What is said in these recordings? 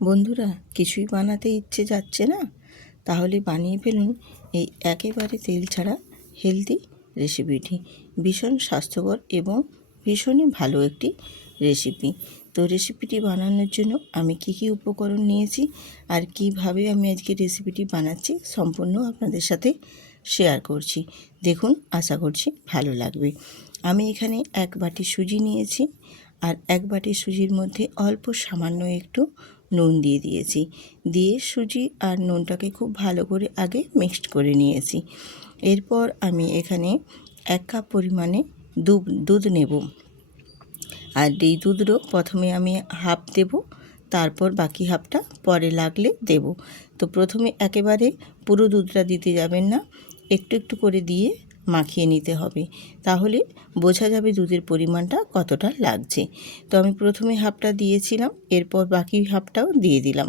বন্ধুরা, কিছুই বানাতে ইচ্ছে যাচ্ছে না, তাহলে বানিয়ে ফেলুন এই একেবারে তেল ছাড়া হেলদি রেসিপিটি। ভীষণ স্বাস্থ্যকর এবং ভীষণই ভালো একটি রেসিপি। তো রেসিপিটি বানানোর জন্য আমি কি কি উপকরণ নিয়েছি আর কিভাবে আমি আজকে রেসিপিটি বানাচ্ছি সম্পূর্ণ আপনাদের সাথে শেয়ার করছি। দেখুন, আশা করছি ভালো লাগবে। আমি এখানে 1 বাটি সুজি নিয়েছি, আর 1 বাটি সুজির মধ্যে অল্প সামান্য একটু নুন দিয়ে দিয়েছি। দিয়ে সুজি আর নুনটাকে খুব ভালো করে আগে মিক্সড করে নিয়েছি। এরপর আমি এখানে 1 কাপ পরিমাণে দুধ নেব, আর এই দুধও প্রথমে আমি হাফ দেব, তারপর বাকি হাফটা পরে লাগলে দেব। তো প্রথমে একেবারে পুরো দুধটা দিতে যাবেন না, একটু একটু করে দিয়ে মাখিয়ে নিতে হবে, তাহলে বোঝা যাবে দুধের পরিমাণটা কতটা লাগছে। তো আমি প্রথমে হাফটা দিয়েছিলাম, এরপর বাকি হাফটাও দিয়ে দিলাম,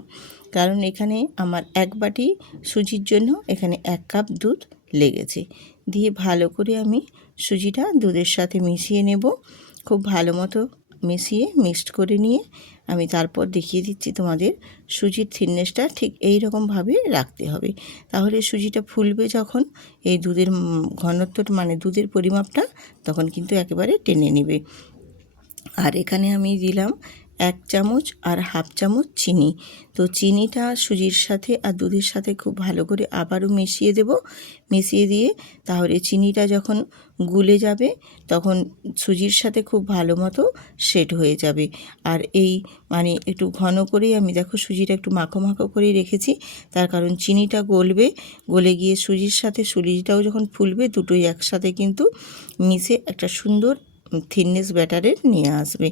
কারণ এখানে আমার 1 বাটি সুজির জন্য এখানে 1 কাপ দুধ লেগেছে। দিয়ে ভালো করে আমি সুজিটা দুধের সাথে মিশিয়ে নেব। খুব ভালো মতো মিশিয়ে মিক্সড করে নিয়ে আমি তারপর দেখিয়ে দিচ্ছি তোমাদের সুজির থিকনেসটা ঠিক এই রকমভাবে রাখতে হবে, তাহলে সুজিটা ফুলবে যখন এই দুধের ঘনত্বটা মানে দুধের পরিমাপটা তখন কিন্তু একেবারে টেনে নেবে। আর এখানে আমি দিলাম 1 চামচ আর হাফ চামচ চিনি। তো চিনিটা সুজির সাথে আর দুধের সাথে খুব ভালো করে আবারও মিশিয়ে দেব। মিশিয়ে দিয়ে তাহলে চিনিটা যখন গুলে যাবে তখন সুজির সাথে খুব ভালো মতো সেট হয়ে যাবে। আর এই মানে একটু ঘন করেই আমি দেখো সুজিটা একটু মাখো মাখো করেই রেখেছি, তার কারণ চিনিটা গলবে, গলে গিয়ে সুজির সাথে সুজিটাও যখন ফুলবে দুটোই একসাথে কিন্তু মিশে একটা সুন্দর থিননেস ব্যাটারের নিয়ে আসবে।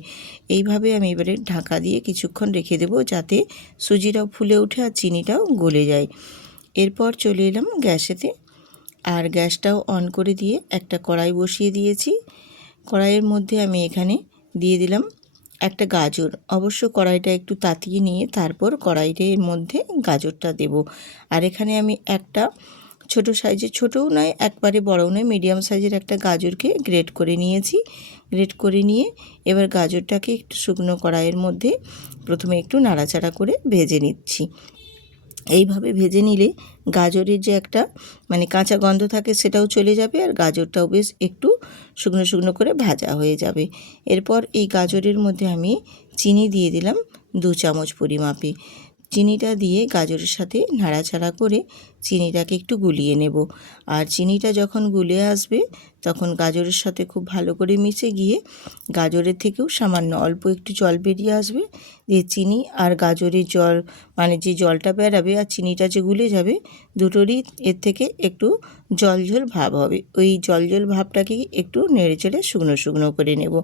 এইভাবে আমি এবারে ঢাকা দিয়ে কিছুক্ষণ রেখে দেব, যাতে সুজিটাও ফুলে ওঠে আর চিনিটাও গলে যায়। এরপর চলে এলাম গ্যাসেতে, আর গ্যাসটাও অন করে দিয়ে একটা কড়াই বসিয়ে দিয়েছি। কড়াইয়ের মধ্যে আমি এখানে দিয়ে দিলাম একটা গাজর। অবশ্য কড়াইটা একটু তাতিয়ে নিয়ে তারপর কড়াইয়ের মধ্যে গাজরটা দেব। আর এখানে আমি একটা ছোট সাইজের, ছোটও নয় একবারে বড়ও নয়, মিডিয়াম সাইজের একটা গাজরকে গ্রেট করে নিয়েছি। গ্রেট করে নিয়ে এবার গাজরটাকে একটু শুকনো কড়াইয়ের মধ্যে প্রথমে একটু নাড়াচাড়া করে ভেজে নিচ্ছি। এইভাবে ভেজে নিলে গাজরের যে একটা মানে কাঁচা গন্ধ থাকে সেটাও চলে যাবে, আর গাজরটাও বেশ একটু শুকনো শুকনো করে ভাজা হয়ে যাবে। এরপর এই গাজরের মধ্যে আমি চিনি দিয়ে দিলাম 2 চামচ পরিমাপে। চিনিটা দিয়ে গাজরের সাথে নাড়াচাড়া করে চিনিটাকে একটু গুলিয়ে নেব। আর চিনিটা যখন গুলে আসবে তখন গাজরের সাথে খুব ভালো করে মিশে গিয়ে গাজরের থেকেও সামান্য অল্প একটু জল বেরিয়ে আসবে। যে চিনি আর গাজরের জল মানে যে জলটা বেরাবে আর চিনিটা যে গুলে যাবে দুটোরই এর থেকে একটু জল জল ভাব হবে। ওই জল জল ভাবটাকে একটু নেড়ে চেড়ে শুকনো শুকনো করে নেব।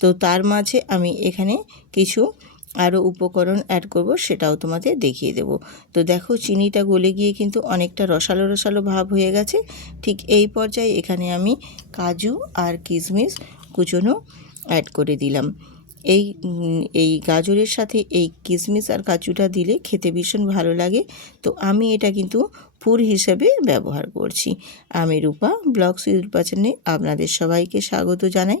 তো তার মাঝে আমি এখানে কিছু আরও উপকরণ অ্যাড করব, সেটাও তোমাদের দেখিয়ে দেব। তো দেখো চিনিটা গলে গিয়ে কিন্তু অনেকটা রসালো রসালো ভাব হয়ে গেছে। ঠিক এই পর্যায়ে এখানে আমি কাজু আর কিশমিশ কুচনো অ্যাড করে দিলাম। এই গাজরের সাথে এই কিশমিশ আর কাজুটা দিলে খেতে ভীষণ ভালো লাগে। তো আমি এটা কিন্তু পুর হিসেবে ব্যবহার করছি। আমি রূপা ব্লগস উইথ রূপা চ্যানেলে আপনাদের সবাইকে স্বাগত জানাই।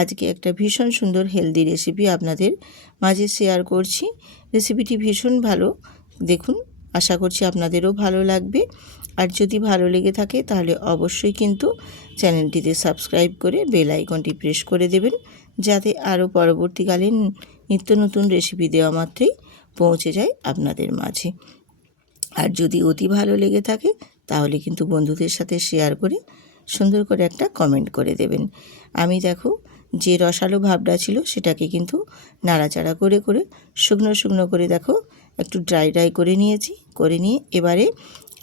আজকে একটা ভীষণ সুন্দর হেলদি রেসিপি আপনাদের মাঝে শেয়ার করছি। রেসিপিটি ভীষণ ভালো, দেখুন, আশা করছি আপনাদেরও ভালো লাগবে। আর যদি ভালো লেগে থাকে তাহলে অবশ্যই কিন্তু চ্যানেলটিতে সাবস্ক্রাইব করে বেল আইকনটি প্রেস করে দেবেন, যাতে আরও পরবর্তীকালে নিত্য নতুন রেসিপি দেওয়া মাত্রই পৌঁছে যায় আপনাদের মাঝে। আর যদি অতি ভালো লেগে থাকে তাহলে কিন্তু বন্ধুদের সাথে শেয়ার করে সুন্দর করে একটা কমেন্ট করে দেবেন। আমি দেখো যে রসালো ভাবটা ছিল সেটাকে কিন্তু নাড়াচাড়া করে করে শুকনো শুকনো করে দেখো একটু ড্রাই ড্রাই করে নিয়েছি। করে নিয়ে এবারে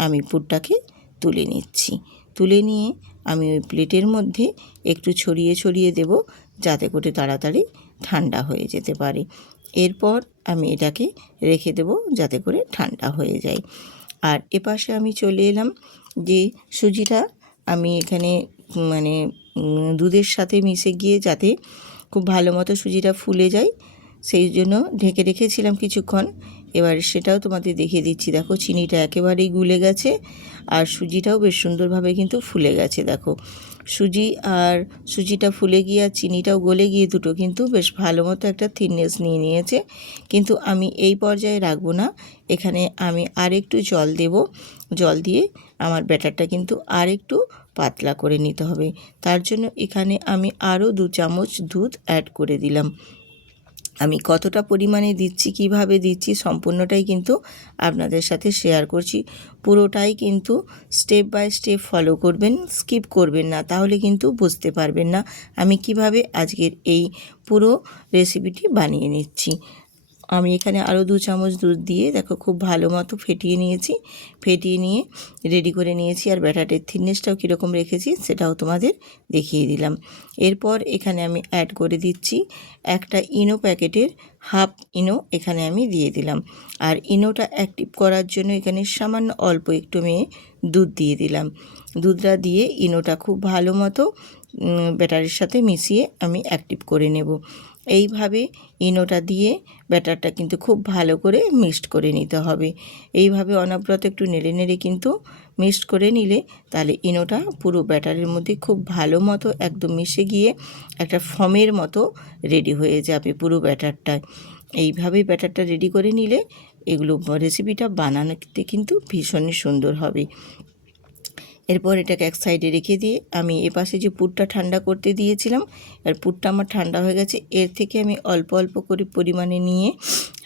আমি পুরটাকে তুলে নিচ্ছি। তুলে নিয়ে আমি ওই প্লেটের মধ্যে একটু ছড়িয়ে ছড়িয়ে দেব, যাতে করে তাড়াতাড়ি ঠান্ডা হয়ে যেতে পারে। এরপর আমি এটাকে রেখে দেব যাতে করে ঠান্ডা হয়ে যায়। আর এপাশে আমি চলে এলাম যে সুজিটা আমি এখানে মানে দুধের সাথে মিশে গিয়ে যাতে খুব ভালো মতো সুজিটা ফুলে যায়, সেই জন্য ঢেকে রেখেছিলাম কিছুক্ষণ। এবার সেটাও তোমাদের দেখিয়ে দিচ্ছি। দেখো চিনিটা একেবারেই গুলে গেছে আর সুজিটাও বেশ সুন্দরভাবে কিন্তু ফুলে গেছে। দেখো সুজিটা ফুলে গিয়ে আর চিনিটাও গলে গিয়ে দুটো কিন্তু বেশ ভালো মতো একটা থিকনেস নিয়ে নিয়েছে। কিন্তু আমি এই পর্যায়ে রাখবো না, এখানে আমি আর একটু জল দেব। জল দিয়ে আমার ব্যাটারটা কিন্তু আর একটু পাতলা করে নিতে হবে। তার জন্য এখানে আমি আরও 2 চামচ দুধ অ্যাড করে দিলাম। আমি কতটা পরিমাণে দিচ্ছি, কিভাবে দিচ্ছি সম্পূর্ণটাই কিন্তু আপনাদের সাথে শেয়ার করছি। পুরোটাই কিন্তু স্টেপ বাই স্টেপ ফলো করবেন, স্কিপ করবেন না, তাহলে কিন্তু বুঝতে পারবেন না আমি কিভাবে আজকের এই পুরো রেসিপিটি বানিয়ে নিচ্ছি। আমি এখানে আরও 2 চামচ দুধ দিয়ে দেখো খুব ভালো মতো ফেটিয়ে নিয়েছি। ফেটিয়ে নিয়ে রেডি করে নিয়েছি। আর ব্যাটারের থিকনেসটাও কীরকম রেখেছি সেটাও তোমাদের দেখিয়ে দিলাম। এরপর এখানে আমি অ্যাড করে দিচ্ছি একটা ইনো প্যাকেটের হাফ ইনো এখানে আমি দিয়ে দিলাম। আর ইনোটা অ্যাক্টিভ করার জন্য এখানে সামান্য অল্প একটু দুধ দিয়ে দিলাম। দুধটা দিয়ে ইনোটা খুব ভালো মতো ব্যাটারের সাথে মিশিয়ে আমি অ্যাক্টিভ করে নেব। এইভাবে ইনোটা দিয়ে ব্যাটারটা কিন্তু খুব ভালো করে মিক্সড করে নিতে হবে। এইভাবে অনবরত একটু নেড়ে নেড়ে কিন্তু মিক্সড করে নিলে তাহলে ইনোটা পুরো ব্যাটারের মধ্যে খুব ভালো মতো একদম মিশে গিয়ে একটা ফর্মের মতো রেডি হয়ে যাবে পুরো ব্যাটারটা। এইভাবে ব্যাটারটা রেডি করে নিলে এগুলো রেসিপিটা বানানোতে কিন্তু ভীষণই সুন্দর হবে। এরপর এটাকে এক সাইডে রেখে দিয়ে আমি এপাশে যে পুরটা ঠান্ডা করতে দিয়েছিলাম, আর পুরটা আমার ঠান্ডা হয়ে গেছে। এর থেকে আমি অল্প অল্প করে পরিমাণে নিয়ে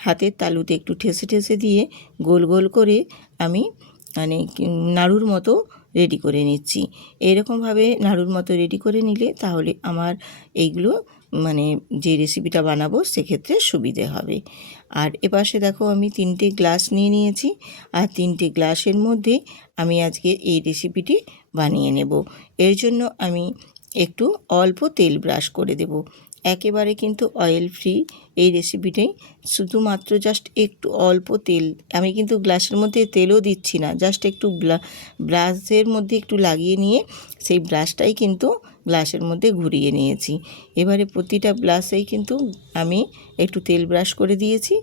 হাতের তালুতে একটু ঠেসে ঠেসে দিয়ে গোল গোল করে আমি নাড়ুর মতো রেডি করে নিচ্ছি। এরকমভাবে নাড়ুর মতো রেডি করে নিলে তাহলে আমার এইগুলো যে রেসিপিটা বানাবো সেক্ষেত্রে সুবিধে হবে। আর এপাশে দেখো আমি 3টে গ্লাস নিয়ে নিয়েছি। আর 3টে গ্লাসের মধ্যে আমি আজকে এই রেসিপিটি বানিয়ে নেব। এর জন্য আমি একটু অল্প তেল ব্রাশ করে দেব। একেবারে কিন্তু অয়েল ফ্রি এই রেসিপিটাই, শুধুমাত্র জাস্ট একটু অল্প তেল। আমি কিন্তু গ্লাসের মধ্যে তেলও দিচ্ছি না, জাস্ট একটু ব্রাশের মধ্যে একটু লাগিয়ে নিয়ে সেই ব্রাশটাই কিন্তু গ্লাসের মধ্যে ঘুরিয়ে নিয়েছি। এবারে প্রতিটা গ্লাসেই কিন্তু আমি একটু তেল ব্রাশ করে দিয়েছি।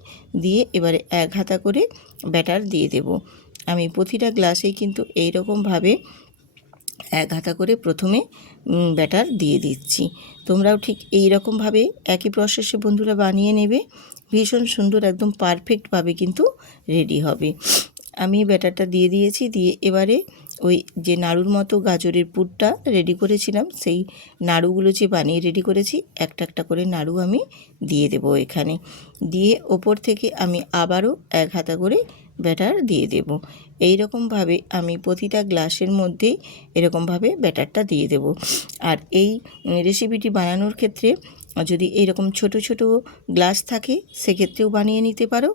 দিয়ে এবারে এক হাতা করে ব্যাটার দিয়ে দেব। আমি প্রতিটা গ্লাসেই কিন্তু এই রকমভাবে এক হাতা করে প্রথমে ব্যাটার দিয়ে দিচ্ছি। তোমরাও ঠিক এই রকমভাবে একই প্রসেসে বন্ধুরা বানিয়ে নেবে। ভীষণ সুন্দর একদম পারফেক্টভাবে কিন্তু রেডি হবে। আমি ব্যাটারটা দিয়ে দিয়েছি। দিয়ে এবারে ওই যে নাড়ুর মতো গাজরের পুরটা রেডি করেছিলাম, সেই নাড়ুগুলো যে বানিয়ে রেডি করেছি একটা একটা করে নাড়ু আমি দিয়ে দেব এখানে। দিয়ে ওপর থেকে আমি আবারও এক হাতা করে ব্যাটার দিয়ে দেব। এই রকমভাবে আমি প্রতিটা গ্লাসের মধ্যেই এরকমভাবে ব্যাটারটা দিয়ে দেব। আর এই রেসিপিটি বানানোর ক্ষেত্রে যদি এইরকম ছোট ছোট গ্লাস থাকে সেক্ষেত্রেও বানিয়ে নিতে পারো।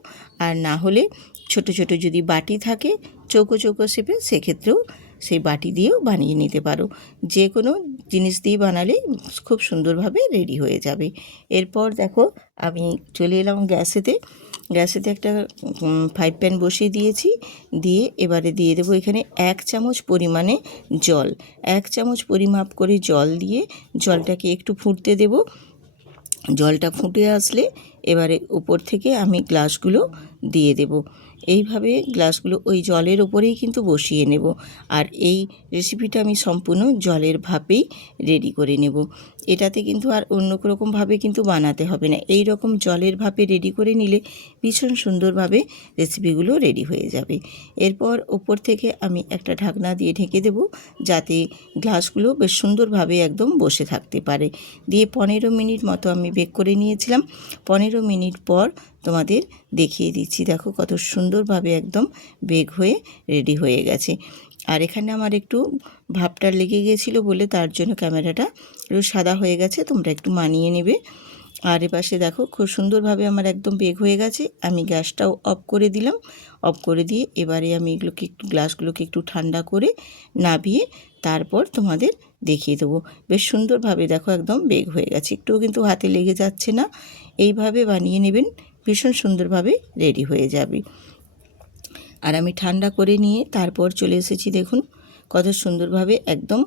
আর না হলে ছোট ছোট যদি বাটি থাকে চৌকো চৌকো শেপে, সেক্ষেত্রেও সেই বাটি দিয়েও বানিয়ে নিতে পারো। যে কোনো জিনিস দিয়ে বানালে খুব সুন্দরভাবে রেডি হয়ে যাবে। এরপর দেখো আমি চলে এলাম গ্যাসেতে একটা ফ্রাই প্যান বসিয়ে দিয়েছি। দিয়ে এবারে দিয়ে দেবো এখানে 1 চামচ পরিমাণে জল। 1 চামচ পরিমাপ করে জল দিয়ে জলটাকে একটু ফুটতে দেব। জলটা ফুটে আসলে এবারে উপর থেকে আমি গ্লাসগুলো দিয়ে দেব। এইভাবে গ্লাসগুলো ওই জলের ওপরেই কিন্তু বসিয়ে নেব। আর এই রেসিপিটা আমি সম্পূর্ণ জলের ভাপেই রেডি করে নেব। এটাতে কিন্তু আর অন্য রকমভাবে কিন্তু বানাতে হবে না। এই রকম জলের ভাপে রেডি করে নিলে ভীষণ সুন্দরভাবে রেসিপিগুলো রেডি হয়ে যাবে। এরপর ওপর থেকে আমি একটা ঢাকনা দিয়ে ঢেকে দেব, যাতে গ্লাসগুলো বেশ সুন্দরভাবে একদম বসে থাকতে পারে। দিয়ে 15 মিনিট মতো আমি বেক করে নিয়েছিলাম। 15 মিনিট পর তোমাদের দেখিয়ে দিচ্ছি। দেখো কত সুন্দরভাবে একদম বেক হয়ে রেডি হয়ে গেছে। আর এখানে আমার একটু ভাপটা লেগে গিয়েছিলো বলে তার জন্য ক্যামেরাটা একটু সাদা হয়ে গেছে, তোমরা একটু মানিয়ে নেবে। আর এপাশে দেখো খুব সুন্দরভাবে আমার একদম বেক হয়ে গেছে। আমি গ্যাসটাও অফ করে দিলাম। অফ করে দিয়ে এবারে আমি এগুলোকে গ্লাসগুলোকে একটু ঠান্ডা করে নাবিয়ে তারপর তোমাদের দেখিয়ে দেবো। বেশ সুন্দরভাবে দেখো একদম বেক হয়ে গেছে, একটুও কিন্তু হাতে লেগে যাচ্ছে না। এইভাবে বানিয়ে নেবেন, ভীষণ সুন্দরভাবে রেডি হয়ে যাবে। আর আমি ঠান্ডা করে নিয়ে তারপর চলে এসেছি। দেখুন কত সুন্দরভাবে একদম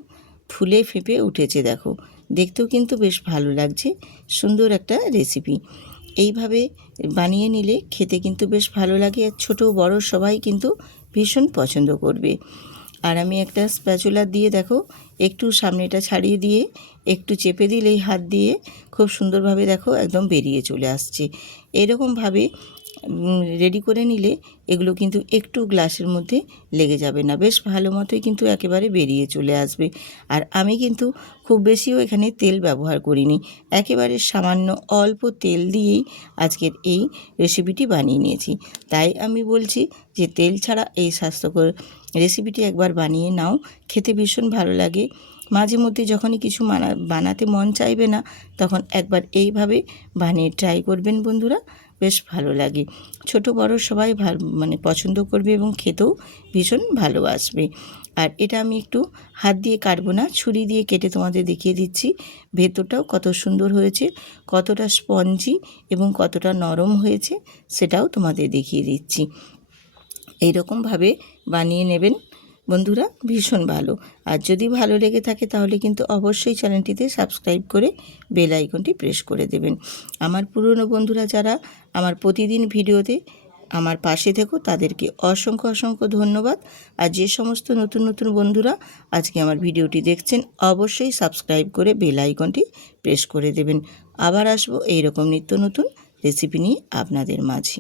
ফুলে ফেঁপে উঠেছে। দেখো দেখতেও কিন্তু বেশ ভালো লাগছে, সুন্দর একটা রেসিপি। এইভাবে বানিয়ে নিলে খেতে কিন্তু বেশ ভালো লাগে, আর ছোটো বড় সবাই কিন্তু ভীষণ পছন্দ করবে। আর আমি একটা স্প্যাচুলা দিয়ে দেখো একটু সামনেটা ছাড়িয়ে দিয়ে একটু চেপে দিলেই হাত দিয়ে খুব সুন্দরভাবে দেখো একদম বেরিয়ে চলে আসছে। এরকমভাবে রেডি করে নিলে এগুলো কিন্তু একটু গ্লাসের মধ্যে লেগে যাবে না, বেশ ভালো মতোই কিন্তু একেবারে বেরিয়ে চলে আসবে। আর আমি কিন্তু খুব বেশিও এখানে তেল ব্যবহার করিনি, একেবারে সামান্য অল্প তেল দিয়েই আজকের এই রেসিপিটি বানিয়ে নিয়েছি। তাই আমি বলছি যে তেল ছাড়া এই স্বাস্থ্যকর রেসিপিটি একবার বানিয়ে নাও, খেতে ভীষণ ভালো লাগে। মাঝে মধ্যে যখনই কিছু বানাতে মন চাইবে না, তখন একবার এইভাবে বানিয়ে ট্রাই করবেন বন্ধুরা, বেশ ভালো লাগে। ছোট বড় সবাই পছন্দ করবে এবং খেতেও ভীষণ ভালোবাসবে। আর এটা আমি একটু হাত দিয়ে কাটবো না, ছুরি দিয়ে কেটে তোমাদের দেখিয়ে দিচ্ছি ভেতরটাও কত সুন্দর হয়েছে, কতটা স্পঞ্জি এবং কতটা নরম হয়েছে সেটাও তোমাদের দেখিয়ে দিচ্ছি। এইরকমভাবে বানিয়ে নেবেন বন্ধুরা, ভীষণ ভালো। আর যদি ভালো লেগে থাকে তাহলে কিন্তু অবশ্যই চ্যানেলটিতে সাবস্ক্রাইব করে বেল আইকনটি প্রেস করে দেবেন। আমার পুরনো বন্ধুরা যারা আমার প্রতিদিন ভিডিওতে আমার পাশে থেকো তাদেরকে অসংখ্য অসংখ্য ধন্যবাদ। আর যে সমস্ত নতুন নতুন বন্ধুরা আজকে আমার ভিডিওটি দেখছেন অবশ্যই সাবস্ক্রাইব করে বেল আইকনটি প্রেস করে দেবেন। আবার আসবো এইরকম নিত্য নতুন রেসিপি নিয়ে আপনাদের মাঝে।